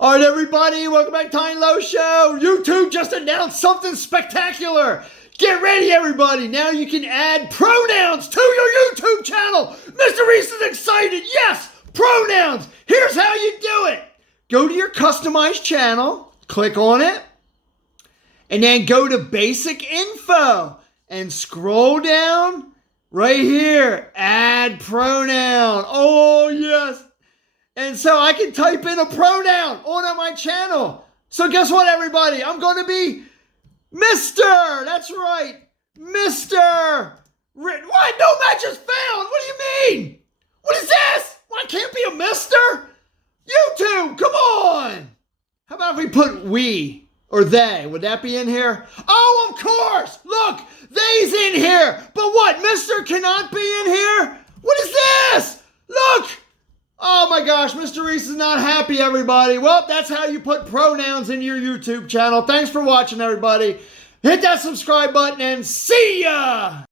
All right, everybody, welcome back to High and Low Show. YouTube just announced something spectacular. Get ready, everybody. Now you can add pronouns to your YouTube channel. Mr. Reese is excited. Yes, pronouns. Here's how you do it. Go to your customized channel, click on it, and then go to basic info and scroll down right here. Add pronoun. Oh, yes. And so I can type in a pronoun on my channel. So guess what, everybody? I'm going to be Mr. That's right. Mr. What? No match is found. What do you mean? What is this? Well, I can't be a Mr. YouTube, come on. How about if we put we or they? Would that be in here? Oh, of course. Look, they's in here. But what? Mr. cannot be in here? What is this? Look. Oh my gosh, Mr. Reese is not happy, everybody. Well, that's how you put pronouns in your YouTube channel. Thanks for watching, everybody. Hit that subscribe button and see ya!